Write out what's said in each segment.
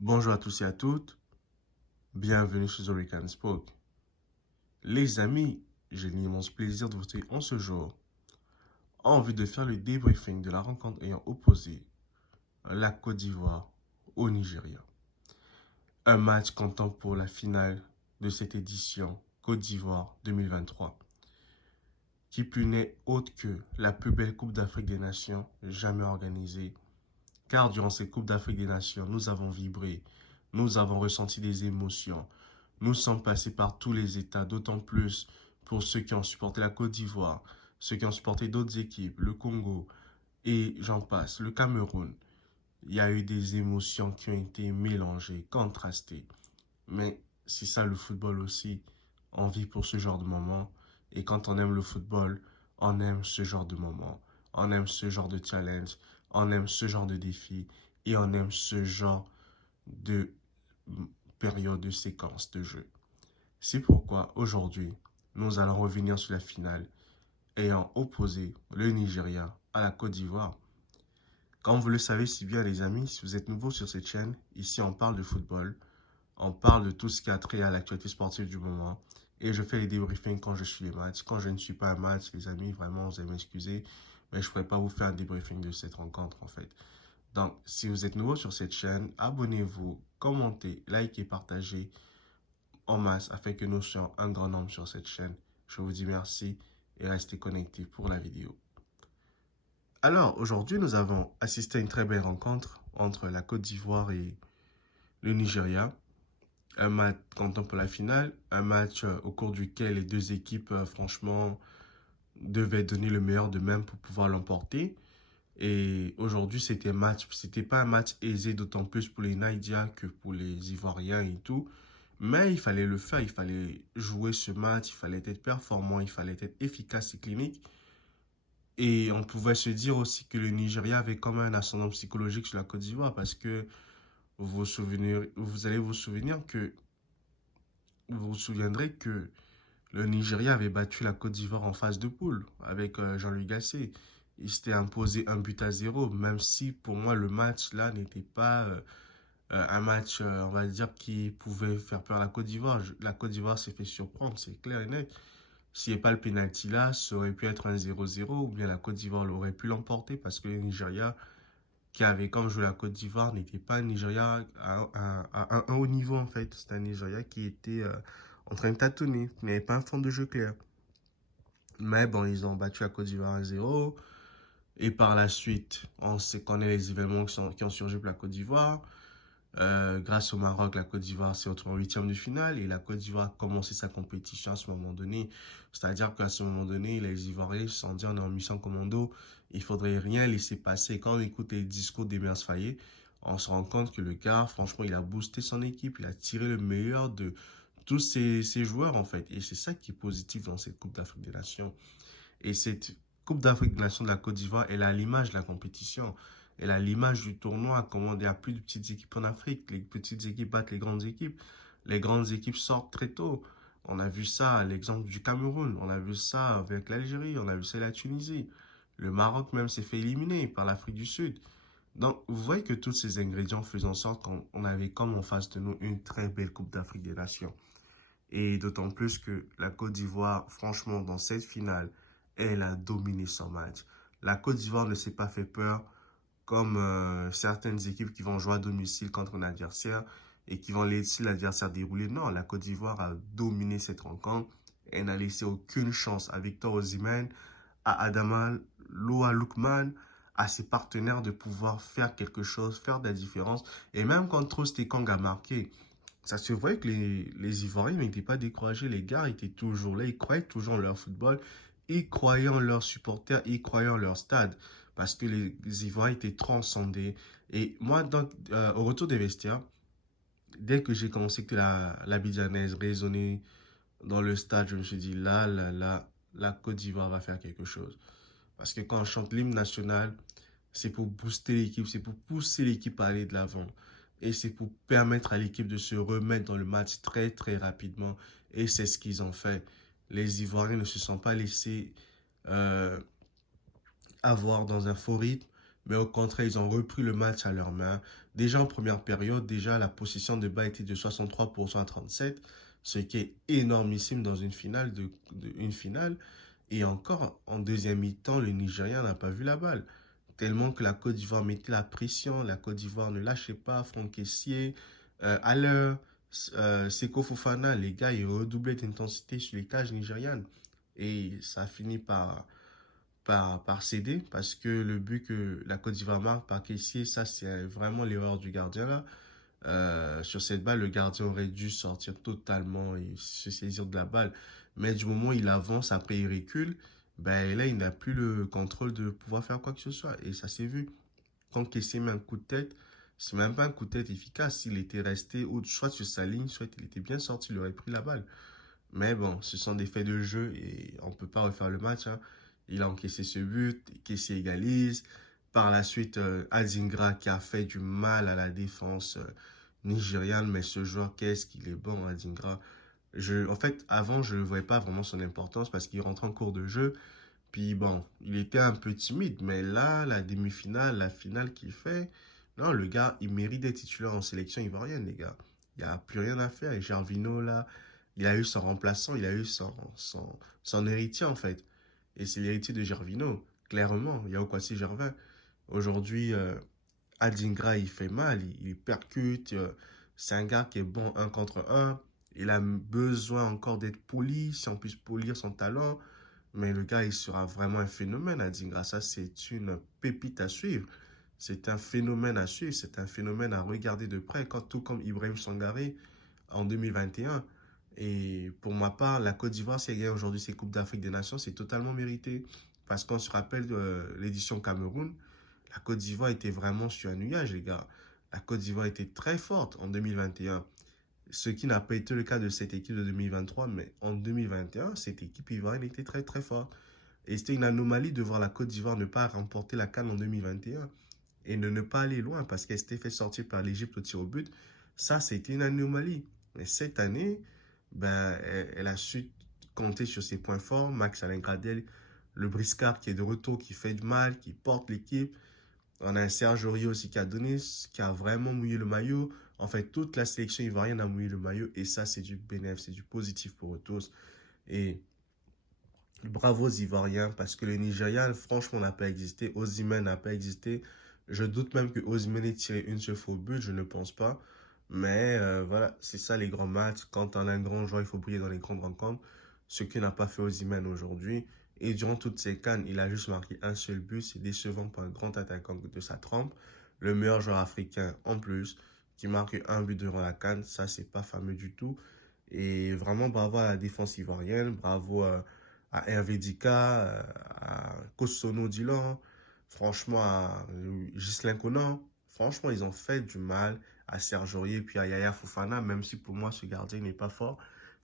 Bonjour à tous et à toutes, bienvenue sur Orican Spoke. Les amis, j'ai l'immense plaisir de vous retrouver en ce jour en vue de faire le débriefing de la rencontre ayant opposé la Côte d'Ivoire au Nigeria. Un match comptant pour la finale de cette édition Côte d'Ivoire 2023, qui plus n'est autre que la plus belle Coupe d'Afrique des Nations jamais organisée, car durant cette Coupe d'Afrique des Nations, nous avons vibré, nous avons ressenti des émotions. Nous sommes passés par tous les États, d'autant plus pour ceux qui ont supporté la Côte d'Ivoire, ceux qui ont supporté d'autres équipes, le Congo, et j'en passe, le Cameroun. Il y a eu des émotions qui ont été mélangées, contrastées. Mais c'est ça le football aussi. On vit pour ce genre de moments. Et quand on aime le football, on aime ce genre de moments. On aime ce genre de challenge. On aime ce genre de défi. Et on aime ce genre de période de séquence de jeu. C'est pourquoi aujourd'hui, nous allons revenir sur la finale ayant opposé le Nigeria à la Côte d'Ivoire. Comme vous le savez si bien les amis, si vous êtes nouveau sur cette chaîne, ici on parle de football, on parle de tout ce qui a trait à l'actualité sportive du moment et je fais les débriefings quand je suis les matchs. Quand je ne suis pas un match, les amis, vraiment vous allez m'excuser, mais je ne pourrais pas vous faire un débriefing de cette rencontre en fait. Donc, si vous êtes nouveau sur cette chaîne, abonnez-vous, commentez, likez, partagez en masse afin que nous soyons un grand nombre sur cette chaîne. Je vous dis merci et restez connectés pour la vidéo. Alors, aujourd'hui, nous avons assisté à une très belle rencontre entre la Côte d'Ivoire et le Nigeria. Un match comptant pour la finale, un match au cours duquel les deux équipes, franchement, devaient donner le meilleur d'eux-mêmes pour pouvoir l'emporter. Et aujourd'hui, c'était pas un match aisé, d'autant plus pour les Naïdiens que pour les Ivoiriens et tout. Mais il fallait le faire, il fallait jouer ce match, il fallait être performant, il fallait être efficace et clinique. Et on pouvait se dire aussi que le Nigeria avait quand même un ascendant psychologique sur la Côte d'Ivoire parce que vous allez vous souvenir que, vous vous souviendrez que le Nigeria avait battu la Côte d'Ivoire en phase de poule avec Jean-Louis Gasset. Il s'était imposé 1-0, même si pour moi le match là n'était pas un match, on va dire, qui pouvait faire peur à la Côte d'Ivoire. La Côte d'Ivoire s'est fait surprendre, c'est clair et net. S'il n'y a pas le penalty là, ça aurait pu être un 0-0 ou bien la Côte d'Ivoire l'aurait pu l'emporter parce que le Nigeria, qui avait comme joué la Côte d'Ivoire, n'était pas un Nigeria à un haut niveau en fait. C'était un Nigeria qui était en train de tâtonner, qui n'avait pas un fond de jeu clair. Mais bon, ils ont battu la Côte d'Ivoire 1-0. Et par la suite, on sait qu'on est les événements qui ont surgi pour la Côte d'Ivoire. Grâce au Maroc, la Côte d'Ivoire s'est retrouvée en huitième de finale et la Côte d'Ivoire a commencé sa compétition à ce moment donné. C'est-à-dire qu'à ce moment donné, les Ivoiriens se sont dit on est en mission commando, il faudrait rien laisser passer. Quand on écoute les discours d'Emers Faye, on se rend compte que le gars, franchement, il a boosté son équipe, il a tiré le meilleur de tous ses joueurs en fait. Et c'est ça qui est positif dans cette Coupe d'Afrique des Nations. Et cette Coupe d'Afrique des Nations de la Côte d'Ivoire, elle a l'image de la compétition. Elle a l'image du tournoi, comment il n'y a plus de petites équipes en Afrique. Les petites équipes battent les grandes équipes. Les grandes équipes sortent très tôt. On a vu ça à l'exemple du Cameroun. On a vu ça avec l'Algérie. On a vu ça avec la Tunisie. Le Maroc même s'est fait éliminer par l'Afrique du Sud. Donc, vous voyez que tous ces ingrédients faisaient en sorte qu'on avait comme en face de nous une très belle Coupe d'Afrique des Nations. Et d'autant plus que la Côte d'Ivoire, franchement, dans cette finale, elle a dominé son match. La Côte d'Ivoire ne s'est pas fait peur comme certaines équipes qui vont jouer à domicile contre un adversaire et qui vont laisser l'adversaire dérouler. Non, la Côte d'Ivoire a dominé cette rencontre. Elle n'a laissé aucune chance à Victor Osimhen, à Adama Loa Lookman, à ses partenaires de pouvoir faire quelque chose, faire de la différence. Et même quand Trostekong a marqué, ça se voyait que les Ivoiriens n'étaient pas découragés. Les gars étaient toujours là. Ils croyaient toujours en leur football. Ils croyaient en leurs supporters. Ils croyaient en leur stade. Parce que les Ivoiriens étaient transcendés. Et moi, au retour des vestiaires, dès que j'ai commencé que la Bidjanaise résonnait dans le stade, je me suis dit, là, la Côte d'Ivoire va faire quelque chose. Parce que quand on chante l'hymne national, c'est pour booster l'équipe, c'est pour pousser l'équipe à aller de l'avant. Et c'est pour permettre à l'équipe de se remettre dans le match très très rapidement. Et c'est ce qu'ils ont fait. Les Ivoiriens ne se sont pas laissés euh, avoir dans un faux rythme, mais au contraire, ils ont repris le match à leurs mains. Déjà en première période, déjà la possession de balle était de 63% à 37, ce qui est énormissime dans une finale. Une finale. Et encore, en deuxième mi-temps, le Nigeria n'a pas vu la balle. Tellement que la Côte d'Ivoire mettait la pression, la Côte d'Ivoire ne lâchait pas, Franck Kessié, Haller, Seko Fofana, les gars, ils redoublaient d'intensité sur les cages nigérianes. Et ça a fini par céder parce que le but que la Côte d'Ivoire marque par Kessié, ça c'est vraiment l'erreur du gardien là. Sur cette balle, le gardien aurait dû sortir totalement et se saisir de la balle. Mais du moment où il avance, après il recule, ben là il n'a plus le contrôle de pouvoir faire quoi que ce soit. Et ça s'est vu. Quand Kessié met un coup de tête, c'est même pas un coup de tête efficace. S'il était resté soit sur sa ligne, soit il était bien sorti, il aurait pris la balle. Mais bon, ce sont des faits de jeu et on ne peut pas refaire le match, hein. Il a encaissé ce but, Kessié égalise. Par la suite, Adingra qui a fait du mal à la défense nigériane, mais ce joueur, qu'est-ce qu'il est bon, Adingra. En fait, avant, je ne voyais pas vraiment son importance parce qu'il rentre en cours de jeu. Puis bon, il était un peu timide, mais là, la demi-finale, la finale qu'il fait, non, le gars, il mérite d'être titulaire en sélection ivoirienne, les gars. Il n'y a plus rien à faire. Et Gervinho, là, il a eu son remplaçant, il a eu son héritier, en fait. Et c'est l'héritier de Gervinho, clairement. Il y a Kwasi Gervin. Aujourd'hui, Adingra, il fait mal, il percute. C'est un gars qui est bon un contre un. Il a besoin encore d'être poli, si on puisse polir son talent. Mais le gars, il sera vraiment un phénomène, Adingra. Ça, c'est une pépite à suivre. C'est un phénomène à suivre. C'est un phénomène à regarder de près, tout comme Ibrahim Sangaré en 2021. Et pour ma part, la Côte d'Ivoire, si elle gagne aujourd'hui ses Coupes d'Afrique des Nations, c'est totalement mérité. Parce qu'on se rappelle de l'édition Cameroun, la Côte d'Ivoire était vraiment sur un nuage, les gars. La Côte d'Ivoire était très forte en 2021. Ce qui n'a pas été le cas de cette équipe de 2023, mais en 2021, cette équipe ivoirienne était très très forte. Et c'était une anomalie de voir la Côte d'Ivoire ne pas remporter la CAN en 2021 et ne pas aller loin parce qu'elle s'était fait sortir par l'Égypte au tir au but. Ça, c'était une anomalie. Mais cette année, ben, elle a su compter sur ses points forts. Max Alain Gradel, le briscard qui est de retour, qui fait du mal, qui porte l'équipe. On a un Serge Aurier aussi qui a donné, qui a vraiment mouillé le maillot. En fait, toute la sélection ivoirienne a mouillé le maillot. Et ça, c'est du bénéfice, c'est du positif pour eux tous. Et bravo aux Ivoiriens, parce que le Nigeria, franchement, n'a pas existé. Osimhen n'a pas existé. Je doute même que Osimhen ait tiré une seule fois au but, je ne pense pas. Mais voilà, c'est ça les grands matchs. Quand on a un grand joueur, il faut briller dans les grandes rencontres. Ce que n'a pas fait Osimhen aujourd'hui. Et durant toutes ces cannes, il a juste marqué un seul but. C'est décevant pour un grand attaquant de sa trempe. Le meilleur joueur africain en plus, qui marque un but durant la canne, ça, c'est pas fameux du tout. Et vraiment, bravo à la défense ivoirienne. Bravo à Hervé Dika, à Kosono Dylan, franchement à Ghislain Conan. Franchement, ils ont fait du mal à Serge Aurier puis à Yaya Fofana, même si pour moi ce gardien n'est pas fort.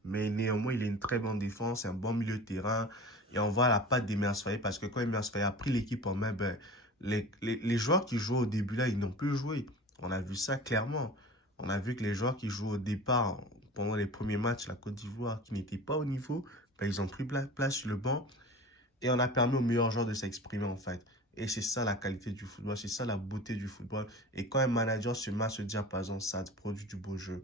Mais néanmoins, il a une très bonne défense, un bon milieu de terrain. Et on voit la patte d'Emers Faye parce que quand Emers Faye a pris l'équipe en main, ben, les joueurs qui jouaient au début là, ils n'ont plus joué. On a vu ça clairement. On a vu que les joueurs qui jouent au départ, pendant les premiers matchs, la Côte d'Ivoire, qui n'étaient pas au niveau, ben, ils ont pris place sur le banc et on a permis aux meilleurs joueurs de s'exprimer en fait. Et c'est ça la qualité du football, c'est ça la beauté du football. Et quand un manager se met à se dire, par exemple, ça produit du beau jeu.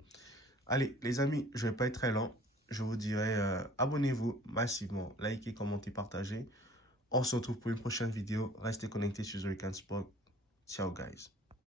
Allez, les amis, je ne vais pas être très lent. Je vous dirai, abonnez-vous massivement, likez, commentez, partagez. On se retrouve pour une prochaine vidéo. Restez connectés sur The Weeknd Sport. Ciao, guys.